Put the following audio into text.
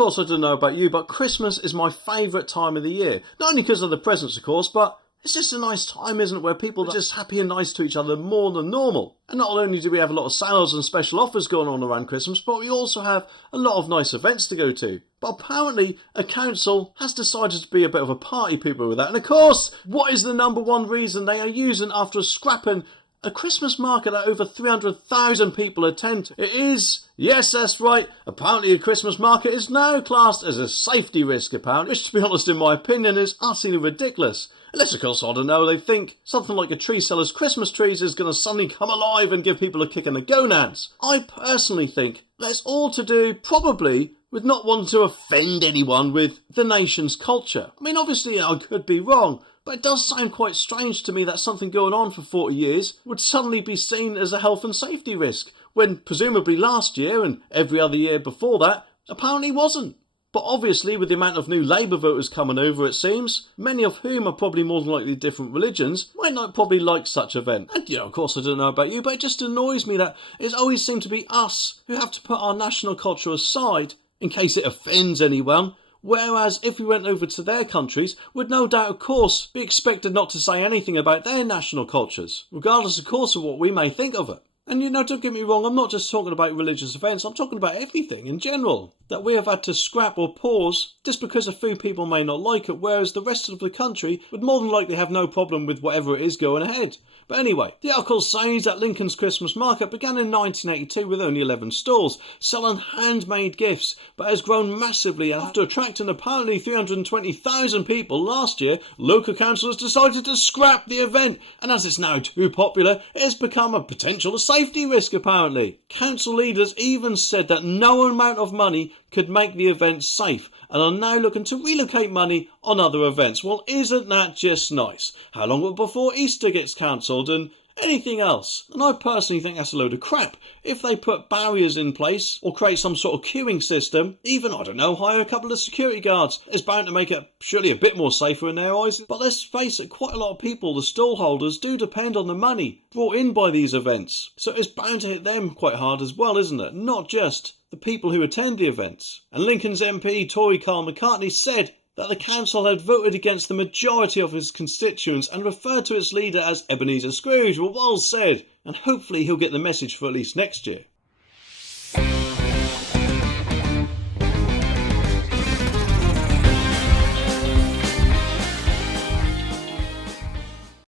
course, I don't know about you, but Christmas is my favourite time of the year. Not only because of the presents, of course, but it's just a nice time, isn't it, where people are just happy and nice to each other more than normal. And not only do we have a lot of sales and special offers going on around Christmas, but we also have a lot of nice events to go to. But apparently, a council has decided to be a bit of a party pooper with that. And of course, what is the number one reason they are using after scrapping a Christmas market that over 300,000 people attend? It is, yes, that's right, apparently a Christmas market is now classed as a safety risk, apparently, which, to be honest, in my opinion, is utterly ridiculous. Unless, of course, I don't know, they think something like a tree seller's Christmas trees is going to suddenly come alive and give people a kick in the gonads. I personally think that's all to do, probably, with not wanting to offend anyone with the nation's culture. I mean, obviously, I could be wrong, but it does sound quite strange to me that something going on for 40 years would suddenly be seen as a health and safety risk, when presumably last year and every other year before that apparently wasn't. But obviously, with the amount of new Labour voters coming over, it seems, many of whom are probably more than likely different religions, might not probably like such an event. And, of course, I don't know about you, but it just annoys me that it's always seemed to be us who have to put our national culture aside in case it offends anyone. Whereas if we went over to their countries, would no doubt, of course, be expected not to say anything about their national cultures, regardless, of course, of what we may think of it. And don't get me wrong, I'm not just talking about religious events, I'm talking about everything in general that we have had to scrap or pause just because a few people may not like it, whereas the rest of the country would more than likely have no problem with whatever it is going ahead. But anyway, the article says that Lincoln's Christmas market began in 1982 with only 11 stalls, selling handmade gifts, but has grown massively, and after attracting apparently 320,000 people last year, local councils decided to scrap the event, and as it's now too popular, it has become a potential safety risk apparently. Council leaders even said that no amount of money could make the event safe, and are now looking to relocate money on other events. Well, isn't that just nice? How long before Easter gets cancelled and anything else? And I personally think that's a load of crap. If they put barriers in place or create some sort of queuing system, even, I don't know, hire a couple of security guards, it's bound to make it surely a bit more safer in their eyes. But let's face it, quite a lot of people, the stall holders, do depend on the money brought in by these events. So it's bound to hit them quite hard as well, isn't it? Not just the people who attend the events. And Lincoln's MP, Tory Carl McCartney, said that the council had voted against the majority of his constituents and referred to its leader as Ebenezer Scrooge. Well said, and hopefully he'll get the message for at least next year.